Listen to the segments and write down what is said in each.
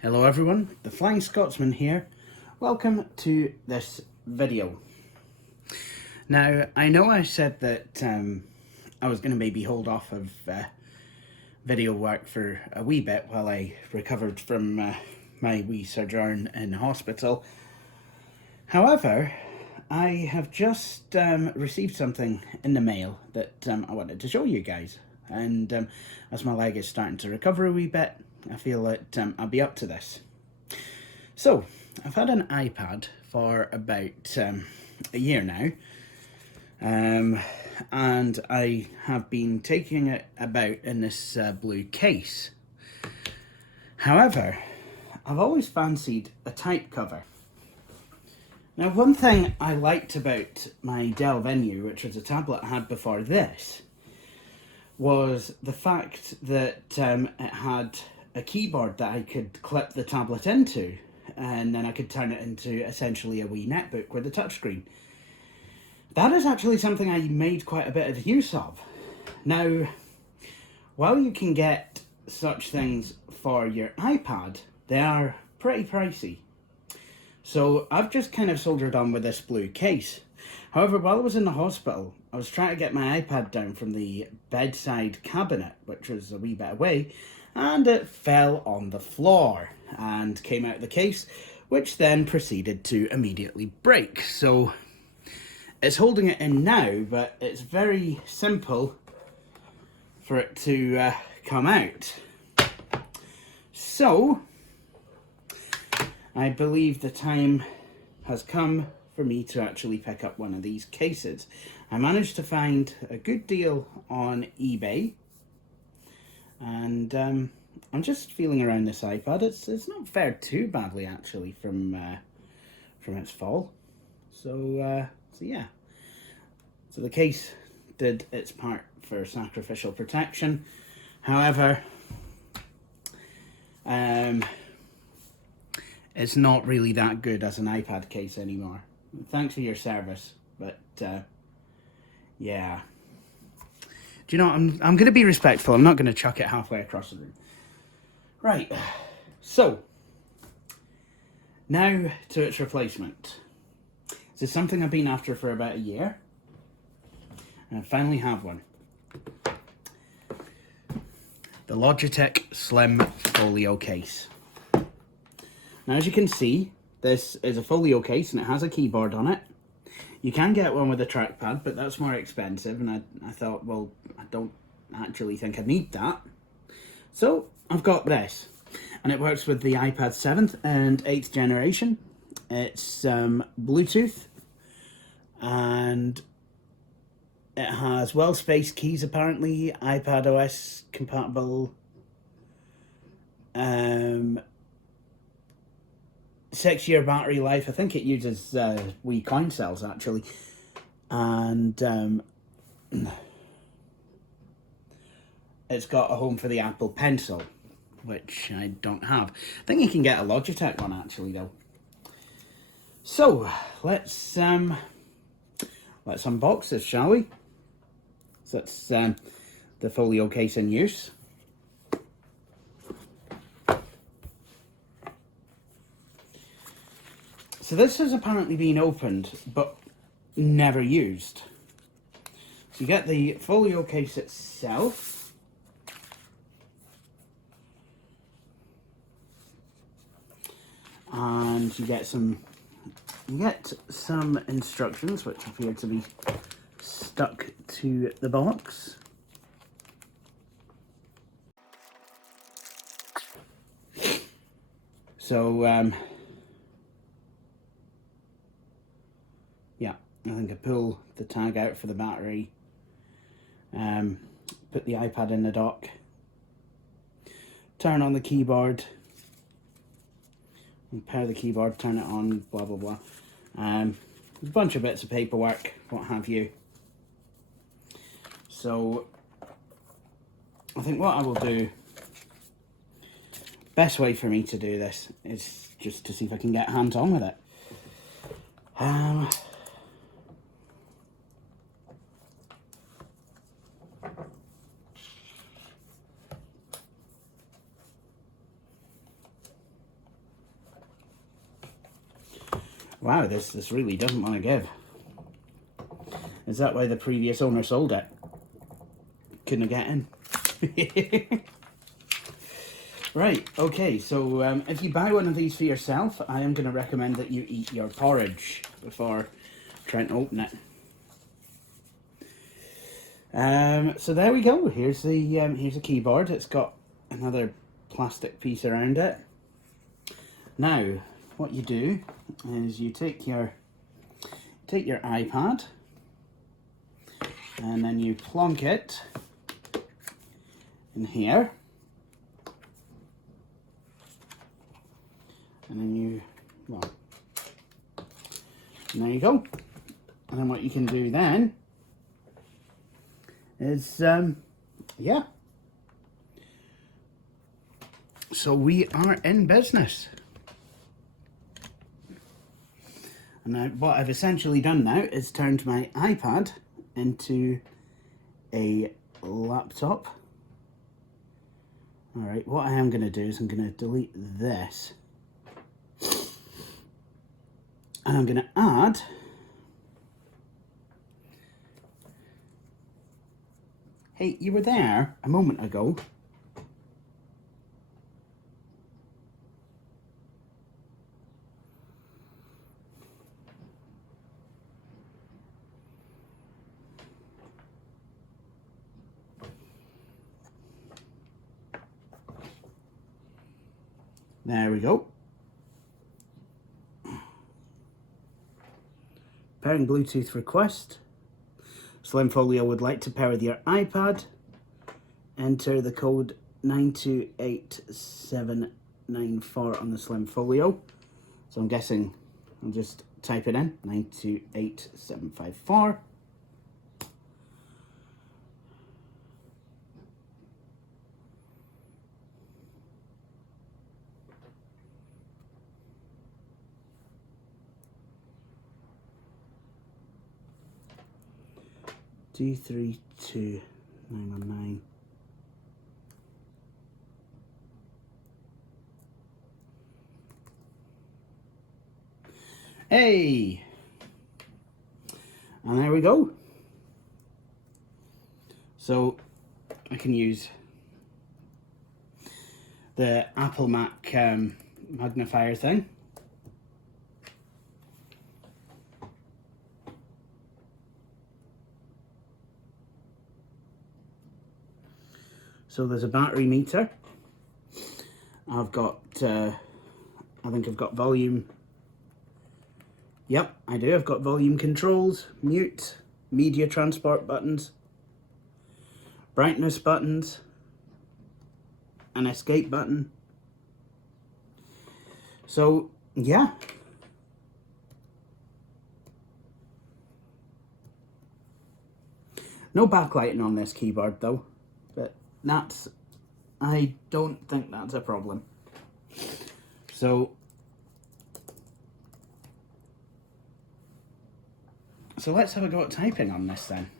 Hello everyone, the Flying Scotsman here. Welcome to this video. Now, I know I said that I was going to maybe hold off of video work for a wee bit while I recovered from my wee sojourn in hospital. However, I have just received something in the mail that I wanted to show you guys. And as my leg is starting to recover a wee bit, I feel that I'll be up to this. So, I've had an iPad for about a year now, and I have been taking it about in this blue case. However, I've always fancied a type cover. Now, one thing I liked about my Dell Venue, which was a tablet I had before this, was the fact that it had a keyboard that I could clip the tablet into, and then I could turn it into essentially a wee netbook with a touchscreen. That is actually something I made quite a bit of use of. Now, while you can get such things for your iPad, they are pretty pricey. So I've just kind of soldiered on with this blue case. However, while I was in the hospital, I was trying to get my iPad down from the bedside cabinet, which was a wee bit away, and it fell on the floor and came out of the case, which then proceeded to immediately break. So it's holding it in now, but it's very simple for it to come out. So I believe the time has come for me to actually pick up one of these cases. I managed to find a good deal on eBay, and I'm just feeling around this iPad. It's not fared too badly actually from its fall. So yeah. So the case did its part for sacrificial protection. However, it's not really that good as an iPad case anymore. Thanks for your service, but yeah. Do you know, I'm going to be respectful. I'm not going to chuck it halfway across the room. Right, so now to its replacement. This is something I've been after for about a year, and I finally have one. The Logitech Slim Folio Case. Now, as you can see, this is a folio case and it has a keyboard on it. You can get one with a trackpad, but that's more expensive, and I thought, well, I don't actually think I need that. So I've got this, and it works with the iPad 7th and 8th generation. It's Bluetooth, and it has well-spaced keys apparently, iPad OS compatible, 6-year battery life. I think it uses wee coin cells actually, and it's got a home for the Apple Pencil, which I don't have. I think you can get a Logitech one actually though. So let's unbox this, shall we? So that's the folio case in use. So this has apparently been opened, but never used. So you get the folio case itself. And you get some instructions, which appear to be stuck to the box. So, yeah, I think I pull the tag out for the battery, put the iPad in the dock, turn on the keyboard, and pair the keyboard, turn it on, blah blah blah. A bunch of bits of paperwork, what have you. So I think what I will do, best way for me to do this is just to see if I can get hands on with it. Wow, this really doesn't want to give. Is that why the previous owner sold it? Couldn't get in. Right, okay, so if you buy one of these for yourself, I am going to recommend that you eat your porridge before trying to open it. So there we go. Here's a keyboard. It's got another plastic piece around it. Now, what you do is you take your iPad and then you plonk it in here, and then and there you go. And then what you can do then is, yeah. So we are in business. And what I've essentially done now is turned my iPad into a laptop. Alright, what I am going to do is I'm going to delete this. And I'm going to add hey, you were there a moment ago. There we go. Pairing Bluetooth request. Slim Folio would like to pair with your iPad. Enter the code 928794 on the Slim Folio. So I'm guessing I'll just type it in, 928754. D32919. Hey! And there we go. So I can use the Apple Mac magnifier thing. So there's a battery meter. I've got, I think I've got volume. Yep, I do. I've got volume controls, mute, media transport buttons, brightness buttons, an escape button. So, yeah. No backlighting on this keyboard though, but I don't think that's a problem. So let's have a go at typing on this then.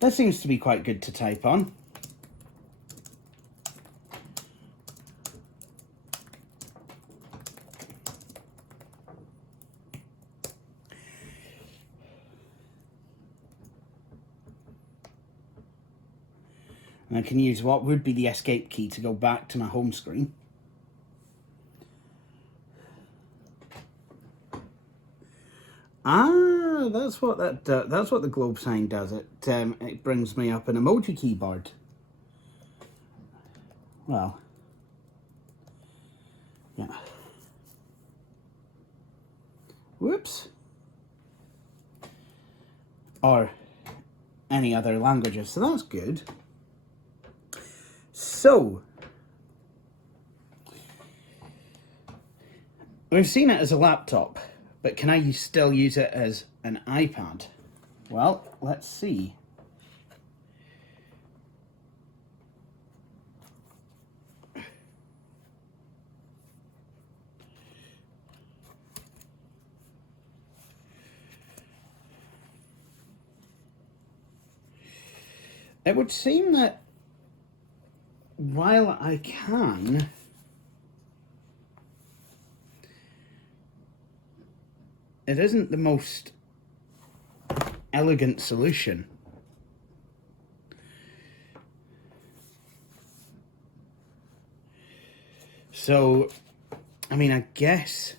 That seems to be quite good to type on. And I can use what would be the escape key to go back to my home screen. Ah, that's what that's what the globe sign does. It brings me up an emoji keyboard. Well, yeah. Whoops. Or any other languages, so that's good. So we've seen it as a laptop, but can I still use it as an iPad? Well, let's see. it would seem that while I can it isn't the most elegant solution. So, I mean, I guess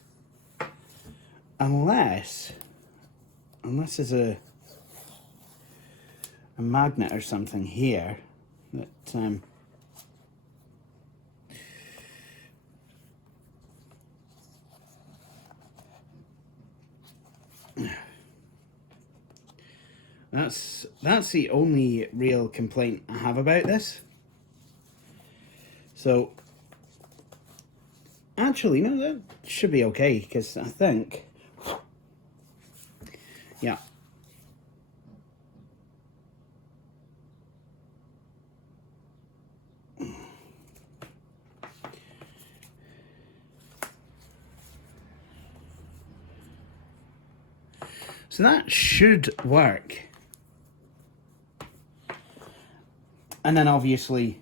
unless there's a magnet or something here that that's the only real complaint I have about this. So actually, no, that should be okay, because I think, yeah. So that should work. And then obviously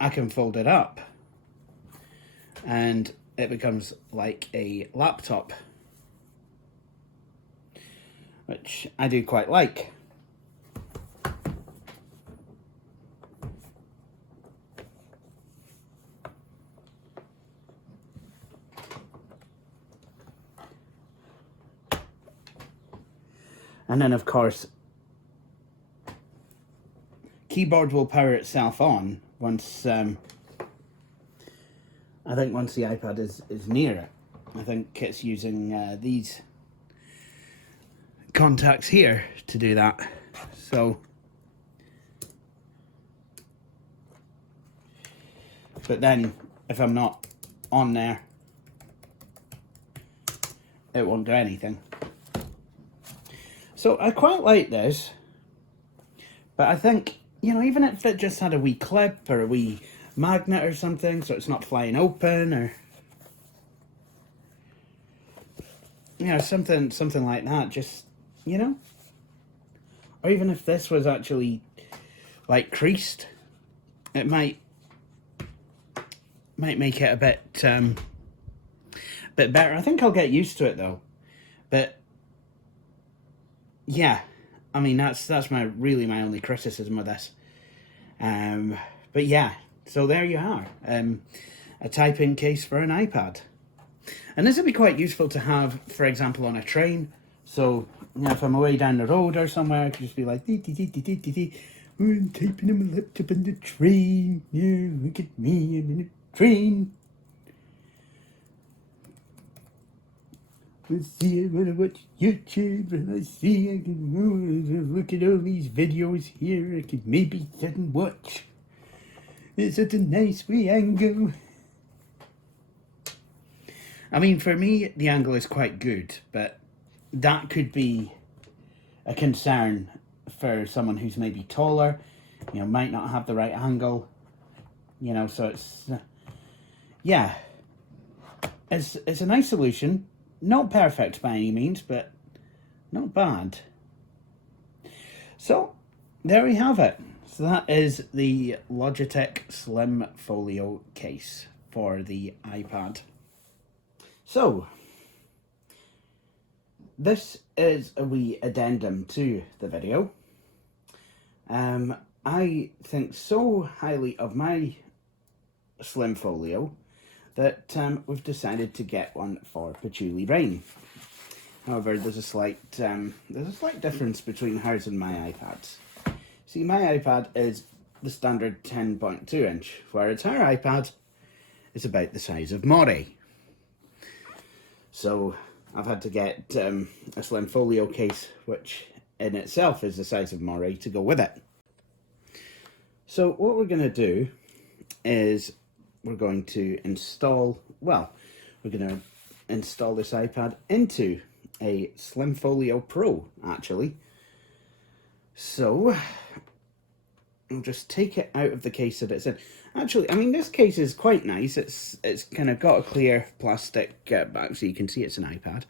I can fold it up and it becomes like a laptop, which I do quite like. And then of course, keyboard will power itself on once, I think once the iPad is near it. I think it's using these contacts here to do that. So, but then if I'm not on there, it won't do anything. So I quite like this, but I think, you know, even if it just had a wee clip or a wee magnet or something, so it's not flying open, or, you know, something like that, just, you know, or even if this was actually like creased, it might make it a bit better. I think I'll get used to it though, but yeah, I mean, that's really my only criticism of this. But yeah, so there you are, a typing case for an iPad. And this would be quite useful to have, for example, on a train. So, you know, if I'm away down the road or somewhere, I could just be like, dee, dee, dee, dee, dee, dee, dee. Oh, I'm typing on my laptop on the train. Yeah, look at me, I'm in a train. Let's see, I want to watch YouTube, and I see I can look at all these videos here. I could maybe sit and watch. It's at a nice wee angle. I mean, for me, the angle is quite good, but that could be a concern for someone who's maybe taller, you know, might not have the right angle, you know, so it's, yeah, it's a nice solution. Not perfect by any means, but not bad. So, there we have it. So that is the Logitech Slim Folio case for the iPad. So, this is a wee addendum to the video. I think so highly of my Slim Folio that we've decided to get one for Patchouli Rain. However, there's a slight difference between hers and my iPad's. See, my iPad is the standard 10.2 inch, whereas her iPad is about the size of Maury. So I've had to get a Slim Folio case, which in itself is the size of Maury, to go with it. So what we're going to do is we're going to install this iPad into a Slim Folio Pro, actually. So I'll just take it out of the case that it's in. Actually, I mean, this case is quite nice. It's kind of got a clear plastic back, so you can see it's an iPad.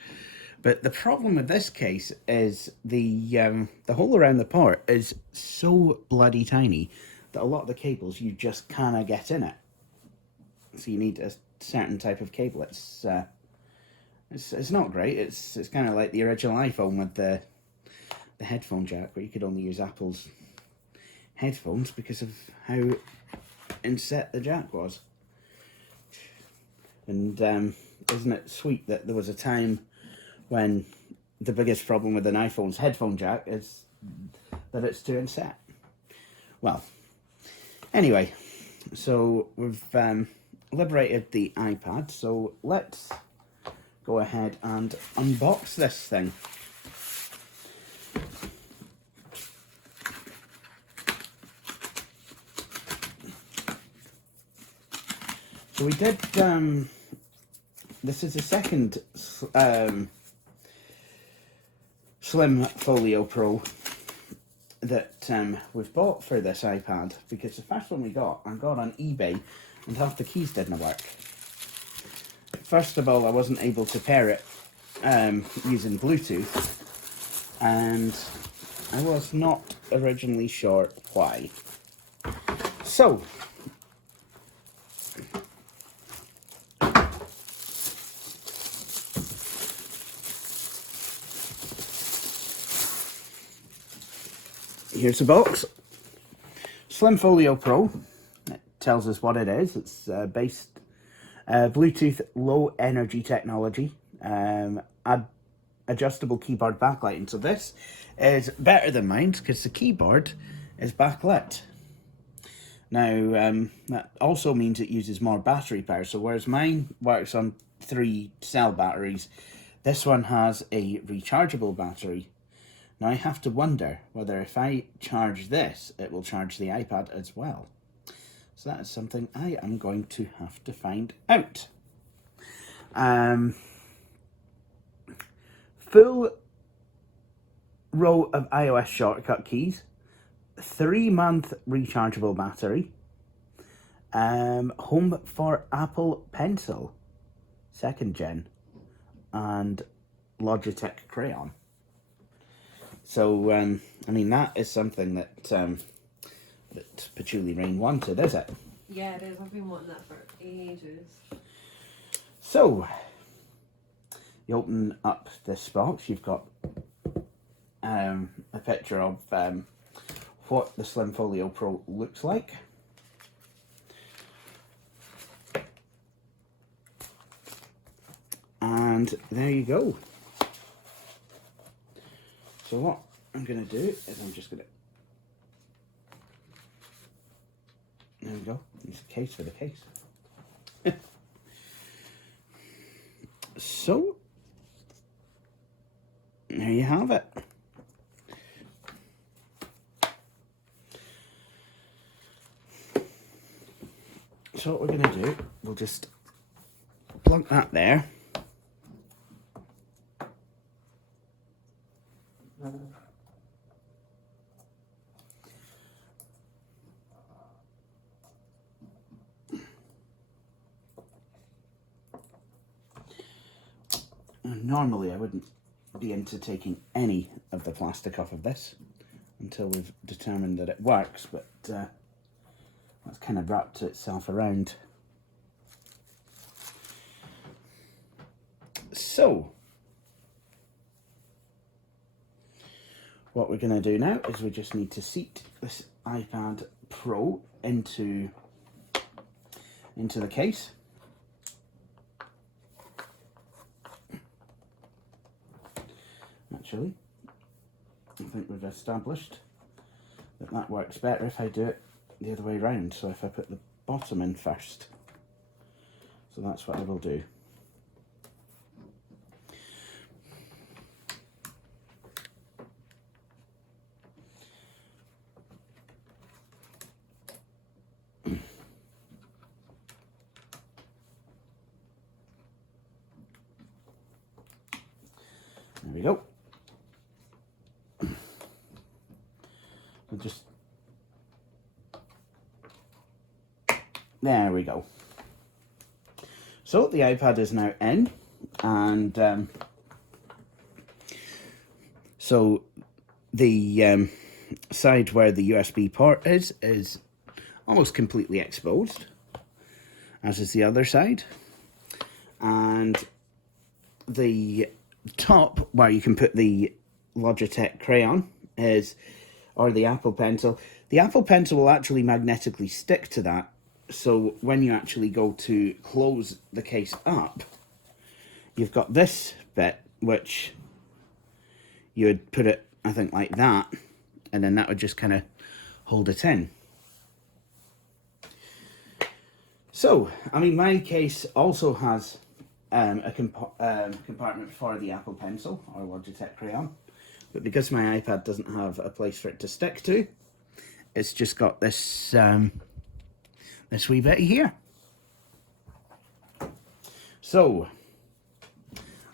But the problem with this case is the hole around the port is so bloody tiny that a lot of the cables you just cannot get in it. So you need a certain type of cable. It's not great. It's kind of like the original iPhone with the headphone jack, where you could only use Apple's headphones because of how inset the jack was. And isn't it sweet that there was a time when the biggest problem with an iPhone's headphone jack is that it's too inset? Well, anyway, so we've liberated the iPad, so let's go ahead and unbox this thing. So we did, this is the second Slim Folio Pro that we've bought for this iPad, because the first one I got on eBay and half the keys didn't work. First of all, I wasn't able to pair it using Bluetooth, and I was not originally sure why. So, here's the box. Slim Folio Pro. It tells us what it is. It's based Bluetooth low energy technology, adjustable keyboard backlighting. So this is better than mine because the keyboard is backlit. Now that also means it uses more battery power. So whereas mine works on 3 cell batteries, this one has a rechargeable battery. Now I have to wonder whether if I charge this, it will charge the iPad as well. So that is something I am going to have to find out. Full row of iOS shortcut keys, 3-month rechargeable battery, home for Apple Pencil, 2nd gen, and Logitech Crayon. So, I mean, that is something that that Patchouli Rain wanted, is it? Yeah, it is. I've been wanting that for ages. So, you open up this box, you've got a picture of what the Slim Folio Pro looks like. And there you go. So what I'm going to do is I'm just going to, there we go, use a case for the case. So, there you have it. So what we're going to do, we'll just plug that there. Normally I wouldn't be into taking any of the plastic off of this until we've determined that it works, but that's kind of wrapped itself around. So, what we're going to do now is we just need to seat this iPad Pro into the case. Actually, I think we've established that that works better if I do it the other way around. So if I put the bottom in first. So that's what I will do. There we go. We'll just, there we go. So the iPad is now in, and So the side where the USB port is almost completely exposed, as is the other side. And the top where you can put the Logitech crayon or the Apple Pencil. The Apple Pencil will actually magnetically stick to that, so when you actually go to close the case up, you've got this bit which you would put it, I think, like that, and then that would just kind of hold it in. So, I mean, my case also has a compartment for the Apple Pencil or Logitech crayon, but because my iPad doesn't have a place for it to stick to, it's just got this this wee bit here. So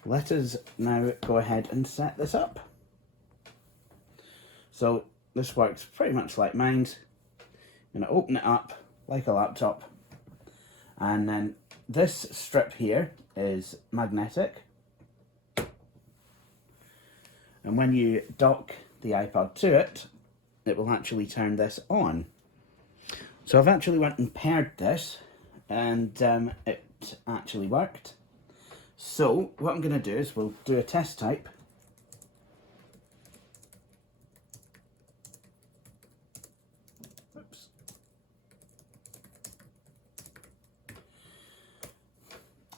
let us now go ahead and set this up. So this works pretty much like mine. I'm going to open it up like a laptop, and then this strip here is magnetic, and when you dock the iPad to it, it will actually turn this on. So I've actually went and paired this, and it actually worked. So what I'm going to do is we'll do a test type. Oops.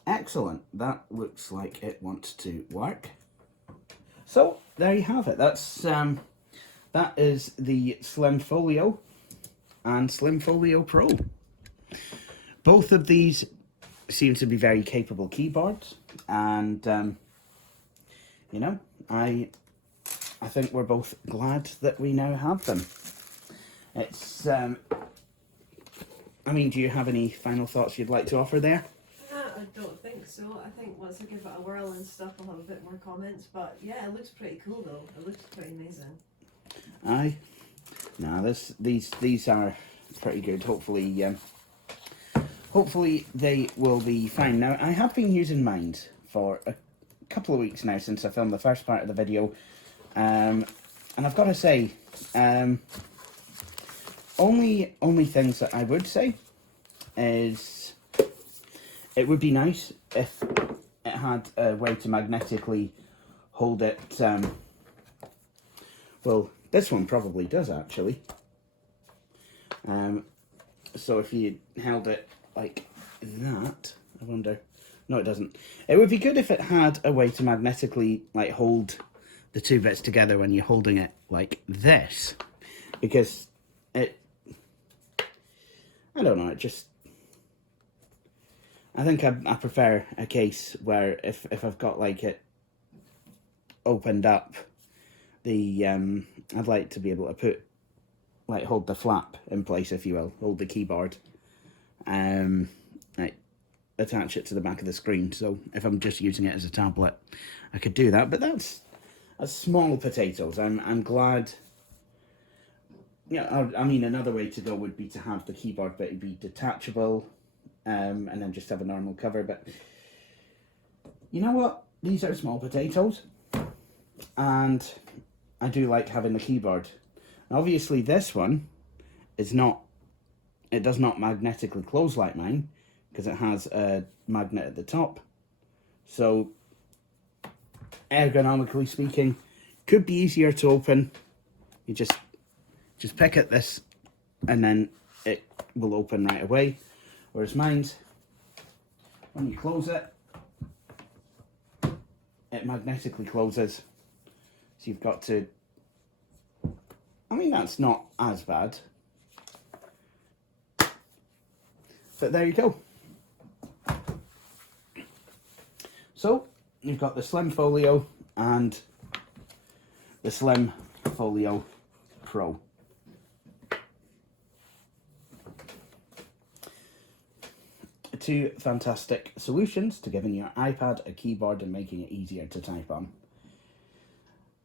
Excellent. That looks like it wants to work. So there you have it. That is the Slim Folio and Slim Folio Pro. Both of these seem to be very capable keyboards, and you know, I think we're both glad that we now have them. It's I mean, do you have any final thoughts you'd like to offer there? I don't think so. I think once I give it a whirl and stuff, I'll have a bit more comments. But yeah, it looks pretty cool though. It looks pretty amazing. Aye. No, these are pretty good. Hopefully, hopefully they will be fine. Now, I have been using mine for a couple of weeks now since I filmed the first part of the video, and I've got to say, only things that I would say is it would be nice if it had a way to magnetically hold it. Well, this one probably does actually. So if you held it like that, I wonder. No, it doesn't. It would be good if it had a way to magnetically like hold the two bits together when you're holding it like this, because it, I don't know, it just, I think I prefer a case where if I've got like it opened up, the I'd like to be able to hold the flap in place, if you will, hold the keyboard, like attach it to the back of the screen. So if I'm just using it as a tablet, I could do that. But that's small potatoes. I'm glad. Yeah, I mean, another way to go would be to have the keyboard bit be detachable, and then just have a normal cover. But you know what? These are small potatoes, and I do like having the keyboard. Obviously, this one is not. It does not magnetically close like mine, because it has a magnet at the top. So, ergonomically speaking, could be easier to open. You just pick at this, and then it will open right away. Whereas mine's, when you close it, it magnetically closes. So you've got to. I mean, that's not as bad. But there you go. So, you've got the Slim Folio and the Slim Folio Pro. Two fantastic solutions to giving your iPad a keyboard and making it easier to type on.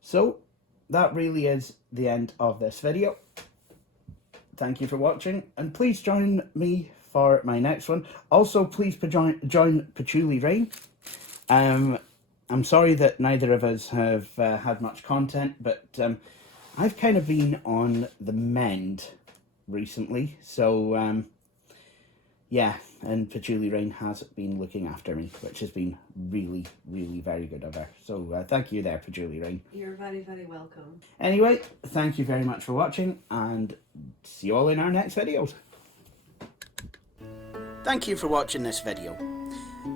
So, that really is the end of this video. Thank you for watching, and please join me for my next one. Also, please join Patchouli Rain. I'm sorry that neither of us have had much content, but I've kind of been on the mend recently, so yeah, and Patchouli Rain has been looking after me, which has been really, really very good of her. So thank you there, Patchouli Rain. You're very, very welcome. Anyway, thank you very much for watching, and see you all in our next videos. Thank you for watching this video.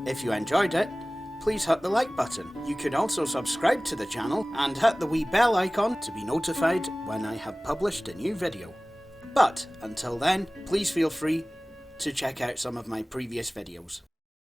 If you enjoyed it, please hit the like button. You can also subscribe to the channel and hit the wee bell icon to be notified when I have published a new video. But until then, please feel free to check out some of my previous videos.